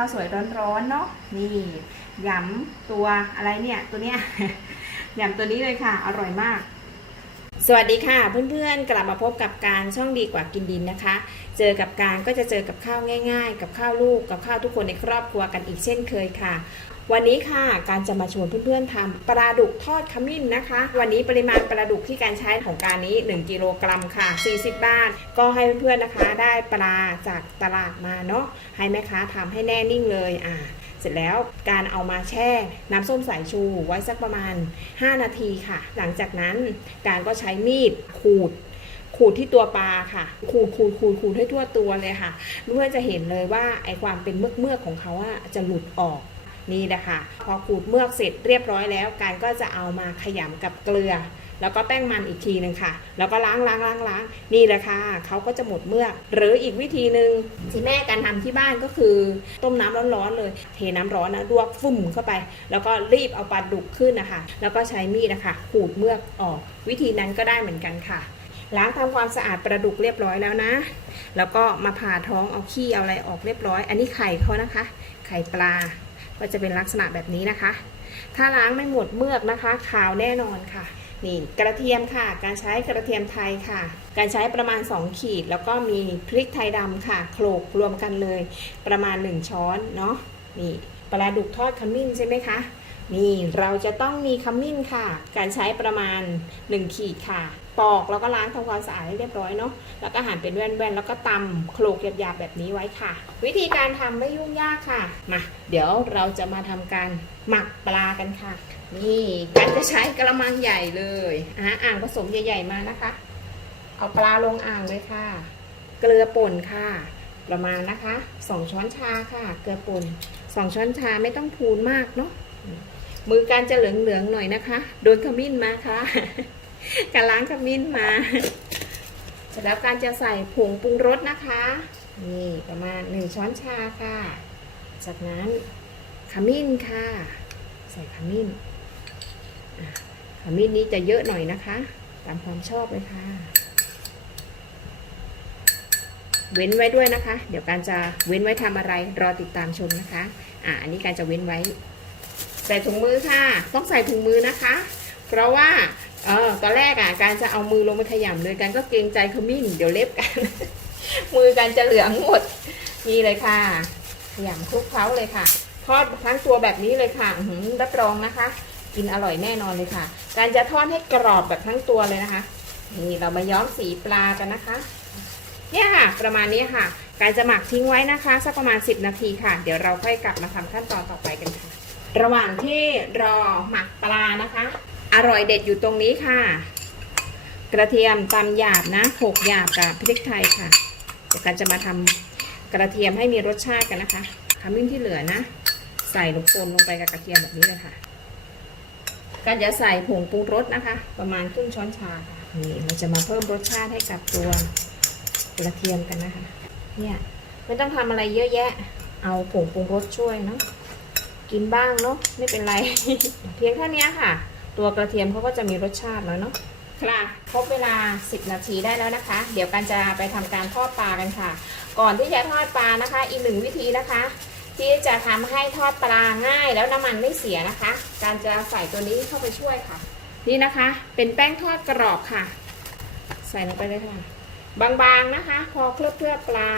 ข้าวสวยร้อนๆเนาะนี่ยำตัวอะไรเนี่ยตัวเนี้ยยำตัวนี้เลยค่ะ อร่อยมาก สวัสดีค่ะเพื่อนๆกลับมาพบกับการช่องดีกว่ากินดินนะคะ เจอกับการก็จะเจอกับข้าวง่าย ๆ กับข้าวลูกกับข้าวทุกคนในครอบครัวกันอีกเช่นเคยค่ะ วันนี้ค่ะการจะมาชวนเพื่อนๆทำปลาดุกทอดขมิ้นนะคะ วันนี้ปริมาณปลาดุกที่การใช้ของการนี้ 1กิโลกรัมค่ะ 40 บาท ก็ให้เพื่อนๆนะคะ ได้ปลาจากตลาดมาเนาะให้แม่ค้าทำให้แน่นิ่งเลยอ่า เสร็จแล้วการเอามาแช่น้ำส้มสายชูไว้สักประมาณ 5 นาทีค่ะ หลังจากนั้นการก็ใช้มีดขูดขูดที่ตัวปลาค่ะ ขูดขูดขูดขูดให้ทั่วตัวเลยค่ะเพื่อจะเห็นเลยว่าไอความเป็นเมือกเมือกของเขาอะจะหลุดออกนี่แหละค่ะพอขูดเมือกเสร็จเรียบร้อยแล้ว การก็จะเอามาขยำกับเกลือ แล้วก็แป้งมันอีกทีหนึ่งค่ะ แล้วก็ล้างล้างล้างล้างนี่แหละค่ะเขาก็จะหมดเมือก หรืออีกวิธีหนึ่งที่แม่การทำที่บ้านก็คือ ต้มน้ำร้อนๆเลย เทน้ำร้อนนะลวกฟุ่มเข้าไป แล้วก็รีบเอาปลาดุกขึ้นนะคะ แล้วก็ใช้มีดนะคะขูดเมือกออก วิธีนั้นก็ได้เหมือนกันค่ะล้างทำความสะอาดปลาดุกเรียบร้อยแล้วนะ แล้วก็มาผ่าท้องเอาขี้เอาอะไรออกเรียบร้อย อันนี้ไข่เขานะคะ ไข่ปลา ก็จะเป็นลักษณะแบบนี้นะคะ ถ้าล้างไม่หมดเมือกนะคะ ขาวแน่นอนค่ะ นี่กระเทียมค่ะ การใช้กระเทียมไทยค่ะ การใช้ประมาณ 2 ขีด แล้วก็มีพริกไทยดำค่ะโขลกรวมกันเลย ประมาณ 1 ช้อนเนาะนี่ปลาดุกทอดขมิ้นใช่ไหมคะนี่เราจะต้องมีขมิ้นค่ะ การใช้ประมาณ 1 ขีดค่ะ ปอกแล้วก็ล้างทำความสะอาดให้เรียบร้อยเนาะแล้วก็หั่นเป็นแว่นๆแล้วก็ตำโขลกหยาบๆแบบนี้ไว้ค่ะ วิธีการทำไม่ยุ่งยากค่ะมาเดี๋ยวเราจะมาทำการหมักปลากันค่ะ นี่การจะใช้กระมังใหญ่เลยอะอ่างผสมใหญ่ๆมานะคะ เอาปลาลงอ่างเลยค่ะ เกลือป่นค่ะ ประมาณนะคะสองช้อนชาค่ะ เกลือป่นสองช้อนชาไม่ต้องพูนมากเนาะมือการจะเหลืองๆหน่อยนะคะ โดนขมิ้นมาค่ะ การล้างขมิ้นมาเสร็จแล้วการจะใส่ผงปรุงรสนะคะ นี่ประมาณหนึ่งช้อนชาค่ะ จากนั้นขมิ้นค่ะ ใส่ขมิ้นขมิ้นนี้จะเยอะหน่อยนะคะ ตามความชอบเลยค่ะ เว้นไว้ด้วยนะคะ เดี๋ยวการจะเว้นไว้ทำอะไรรอติดตามชมนะคะ อะอันนี้การจะเว้นไว้ ใส่ถุงมือค่ะ ต้องใส่ถุงมือนะคะ เพราะว่า เออตอนแรกอะการจะเอามือลงไปขยำเลยการก็เกรงใจขมิ้นเดี๋ยวเล็บกัน มือการจะเหลืองหมดนี่เลยค่ะขยำคลุกเคล้าเลยค่ะทอดทั้งตัวแบบนี้เลยค่ะหือรับรองนะคะ กินอร่อยแน่นอนเลยค่ะ การจะทอดให้กรอบแบบทั้งตัวเลยนะคะ นี่เรามาย้อมสีปลากันนะคะ เนี่ยค่ะ ประมาณนี้ค่ะ การจะหมักทิ้งไว้นะคะสักประมาณ 10 นาทีค่ะ เดี๋ยวเราค่อยกลับมาทำขั้นตอนต่อไปกันค่ะ ระหว่างที่รอหมักปลานะคะ อร่อยเด็ดอยู่ตรงนี้ค่ะ กระเทียมตำหยาบนะโขลกหยาบกับพริกไทยค่ะเดี๋ยวกันจะมาทำกระเทียมให้มีรสชาติกันนะคะขมิ้นที่เหลือนะ ใส่ลงปนลงไปกับกระเทียมแบบนี้เลยค่ะกันจะใส่ผงปรุงรสนะคะ ประมาณครึ่งช้อนชาค่ะนี่เราจะมาเพิ่มรสชาติให้กับตัวกระเทียมกันนะคะ เนี่ยไม่ต้องทำอะไรเยอะแยะ เอาผงปรุงรสช่วยเนาะกินบ้างเนาะไม่เป็นไร เพียงแค่นี้ค่ะ ตัวกระเทียมเขาก็จะมีรสชาติแล้วเนาะค่ะครบเวลา 10 นาทีได้แล้วนะคะ เดี๋ยวกันจะไปทำการทอดปลากันค่ะ ก่อนที่จะทอดปลานะคะ อีกหนึ่งวิธีนะคะ ที่จะทำให้ทอดปลาง่ายแล้วน้ำมันไม่เสียนะคะ การจะใส่ตัวนี้เข้าไปช่วยค่ะ นี่นะคะ เป็นแป้งทอดกรอบค่ะ ใส่ลงไปเลยค่ะ บางๆนะคะ พอเคลือบเคลือบปลา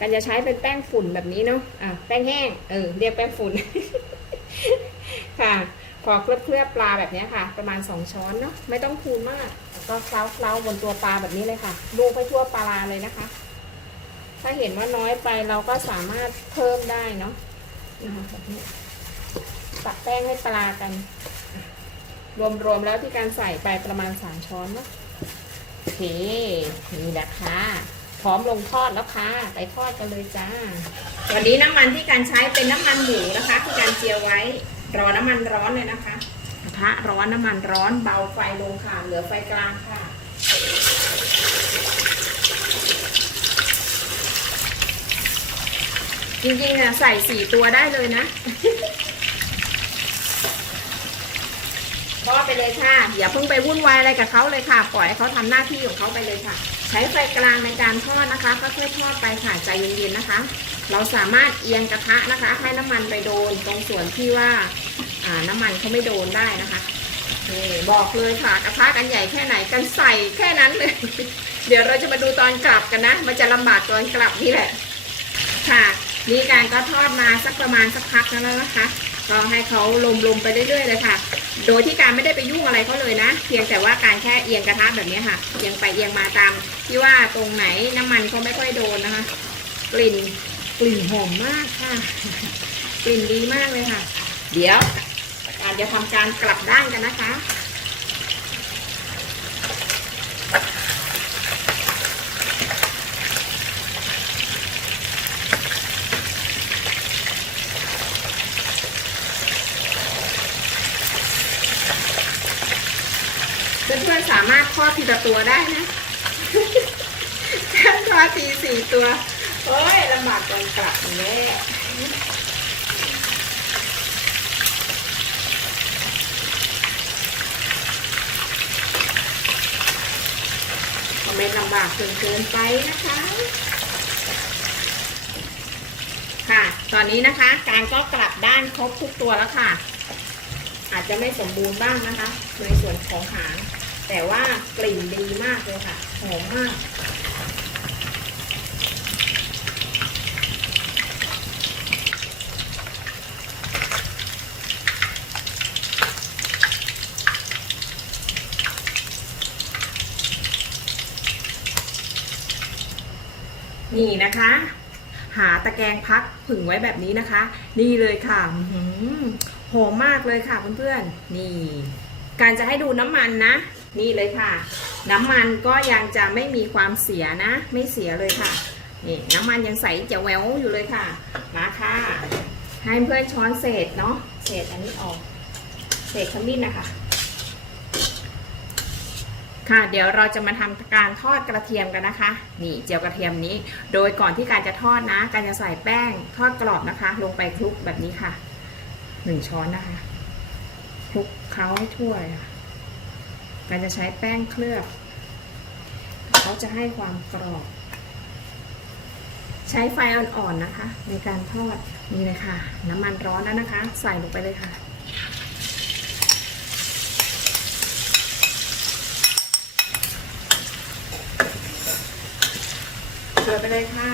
กันจะใช้เป็นแป้งฝุ่นแบบนี้เนาะอะแป้งแห้งเออเรียกแป้งฝุ่นค่ะ พอเคลือบเคลือบปลาแบบนี้ค่ะ ประมาณ 2 ช้อนเนาะไม่ต้องคูณมากแล้วก็เคล้าเคล้าบนตัวปลาแบบนี้เลยค่ะลูไปทั่วปลาเลยนะคะ ถ้าเห็นว่าน้อยไปเราก็สามารถเพิ่มได้เนาะนะคะแบบนี้ตักแป้งให้ปลากัน รวมๆแล้วที่การใส่ไปประมาณ 3 ช้อนเนาะโอเคนี่แหละค่ะพร้อมลงทอดแล้วค่ะ ไปทอดกันเลยจ้าวันนี้น้ำมันที่การใช้เป็นน้ำมันหมูนะคะ ที่การเจียวไว้ รอน้ำมันร้อนเลยนะคะกระทะร้อนน้ำมันร้อนเบาไฟลงค่ะ เหลือไฟกลางค่ะ จริงๆอะใส่สี่ตัวได้เลยนะก็ไปเลยค่ะ อย่าเพิ่งไปวุ่นวายอะไรกับเขาเลยค่ะ ปล่อยให้เขาทำหน้าที่ของเขาไปเลยค่ะ ใช้ไฟกลางในการทอดนะคะ ก็ค่อยทอดไปค่ะ ใจเย็นๆนะคะ เราสามารถเอียงกระทะนะคะ ให้น้ำมันไปโดนตรงส่วนที่ว่าอ่าน้ำมันเขาไม่โดนได้นะคะนี่บอกเลยค่ะกระทะกันใหญ่แค่ไหนกันใส่แค่นั้นเลย เดี๋ยวเราจะมาดูตอนกลับกันนะ มันจะลำบากตอนกลับนี่แหละ ค่ะนี่การก็ทอดมาสักประมาณสักพักแล้วนะคะก็ให้เขาลมๆไปเรื่อยๆเลยค่ะ โดยที่การไม่ได้ไปยุ่งอะไรเขาเลยนะ เพียงแต่ว่าการแค่เอียงกระทะแบบนี้ค่ะ เอียงไปเอียงมาตามที่ว่าตรงไหนน้ำมันเขาไม่ค่อยโดนนะคะ กลิ่น กลิ่นหอมมากค่ะ กลิ่นดีมากเลยค่ะ เดี๋ยวการจะทำการกลับด้านกันนะคะเพื่อนๆสามารถทอดทีละตัวได้นะการทอดทีสี่ตัว เฮ้ยลำบากตอนกลับแน่ไม่ลำบากจนเกินไปนะคะ ค่ะ ตอนนี้นะคะ การก็กลับด้านครบทุกตัวแล้วค่ะ อาจจะไม่สมบูรณ์บ้างนะคะ ในส่วนของหาง แต่ว่ากลิ่นดีมากเลยค่ะ หอมมาก นี่นะคะ หาตะแกรงพักผึ่งไว้แบบนี้นะคะ นี่เลยค่ะหือหอมมากเลยค่ะเพื่อนๆนี่ การจะให้ดูน้ำมันนะ นี่เลยค่ะ น้ำมันก็ยังจะไม่มีความเสียนะ ไม่เสียเลยค่ะนี่น้ำมันยังใสจะแววอยู่เลยค่ะมาค่ะให้เพื่อนช้อนเศษเนาะเศษอันนี้ออกเศษขมิ้นนะคะ ค่ะเดี๋ยวเราจะมาทำการทอดกระเทียมกันนะคะ นี่เจียวกระเทียมนี้ โดยก่อนที่การจะทอดนะ การจะใส่แป้งทอดกรอบนะคะ ลงไปคลุกแบบนี้ค่ะหนึ่งช้อนนะคะคลุกเคล้าให้ทั่วยค่ะการจะใช้แป้งเคลือบเขาจะให้ความกรอบ ใช้ไฟอ่อนๆนะคะ ในการทอดนี่เลยค่ะ น้ำมันร้อนแล้วนะคะ ใส่ลงไปเลยค่ะ เกลือไปเลยค่ะ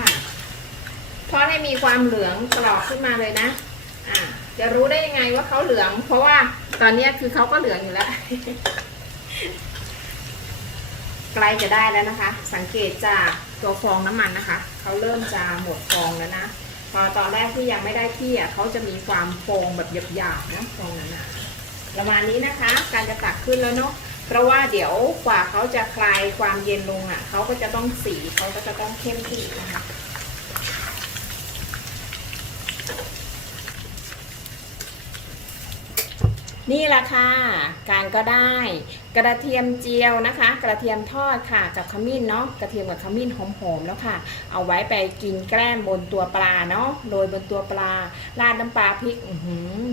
ทอดให้มีความเหลืองกรอบขึ้นมาเลยนะอ่าจะรู้ได้ยังไงว่าเขาเหลือง เพราะว่าตอนนี้คือเขาก็เหลืองอยู่แล้วใกล้จะได้แล้วนะคะ สังเกตจากตัวฟองน้ำมันนะคะเขาเริ่มจะหมดฟองแล้วนะ พอตอนแรกที่ยังไม่ได้ที่อะเขาจะมีความฟองแบบหยาบๆนะฟองนั้นนะประมาณนี้นะคะ การจะตักขึ้นแล้วเนาะ เพราะว่าเดี๋ยวกว่าเขาจะคลายความเย็นลงอะเขาก็จะต้องสีเขาก็จะต้องเข้มขึ้นนะคะ นี่แหละค่ะการก็ได้ กระเทียมเจียวนะคะ กระเทียมทอดค่ะกับขมิ้นเนาะกระเทียมกับขมิ้นหอมๆแล้วค่ะ เอาไว้ไปกินแกล้มบนตัวปลาเนาะโรยบนตัวปลาราดน้ำปลาพริกอื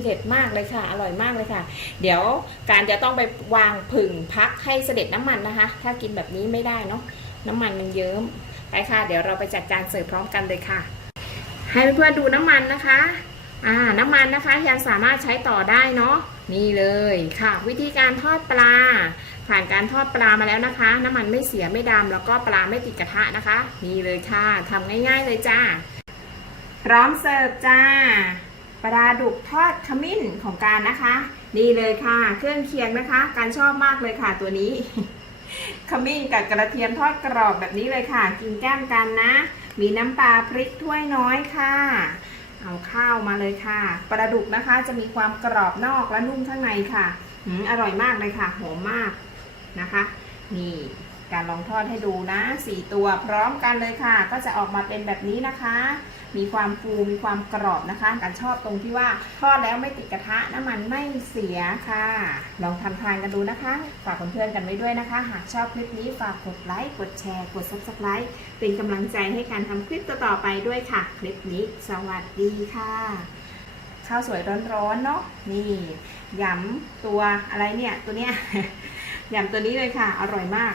เด็ดมากเลยค่ะ อร่อยมากเลยค่ะ เดี๋ยวการจะต้องไปวางผึ่งพักให้เสด็จน้ำมันนะคะ ถ้ากินแบบนี้ไม่ได้เนาะน้ำมันมันเยิ้มไปค่ะ เดี๋ยวเราไปจัดจานเสิร์ฟพร้อมกันเลยค่ะ ให้เพื่อนๆดูน้ำมันนะคะ อ่า น้ำมันนะคะยังสามารถใช้ต่อได้เนาะ นี่เลยค่ะ วิธีการทอดปลา ผ่านการทอดปลามาแล้วนะคะ น้ำมันไม่เสียไม่ดำแล้วก็ปลาไม่ติดกระทะนะคะ นี่เลยค่ะทำง่าย ๆเลยจ้า พร้อมเสิร์ฟจ้าปลาดุกทอดขมิ้นของการนะคะ นี่เลยค่ะ เครื่องเคียงนะคะ การชอบมากเลยค่ะตัวนี้ ขมิ้นกับกระเทียมทอดกรอบแบบนี้เลยค่ะ กินแก้มกันนะ มีน้ำปลาพริกถ้วยน้อยค่ะ เอาข้าวมาเลยค่ะ ปลาดุกนะคะจะมีความกรอบนอกและนุ่มข้างในค่ะอร่อยมากเลยค่ะ หอมมากนะคะ นี่ การลองทอดให้ดูนะสี่ตัวพร้อมกันเลยค่ะ ก็จะออกมาเป็นแบบนี้นะคะ มีความฟูมีความกรอบนะคะการชอบตรงที่ว่าทอดแล้วไม่ติดกระทะน้ำมันไม่เสียค่ะ ลองทำทานกันดูนะคะ ฝากเพื่อนๆกันไว้ด้วยนะคะ หากชอบคลิปนี้ฝากกดไลค์กดแชร์กด subscribe เป็นกำลังใจให้การทำคลิปต่อๆไปด้วยค่ะ คลิปนี้ สวัสดีค่ะข้าวสวยร้อนๆเนาะนี่ยำตัวอะไรเนี่ยตัวเนี้ยยำตัวนี้เลยค่ะ อร่อยมาก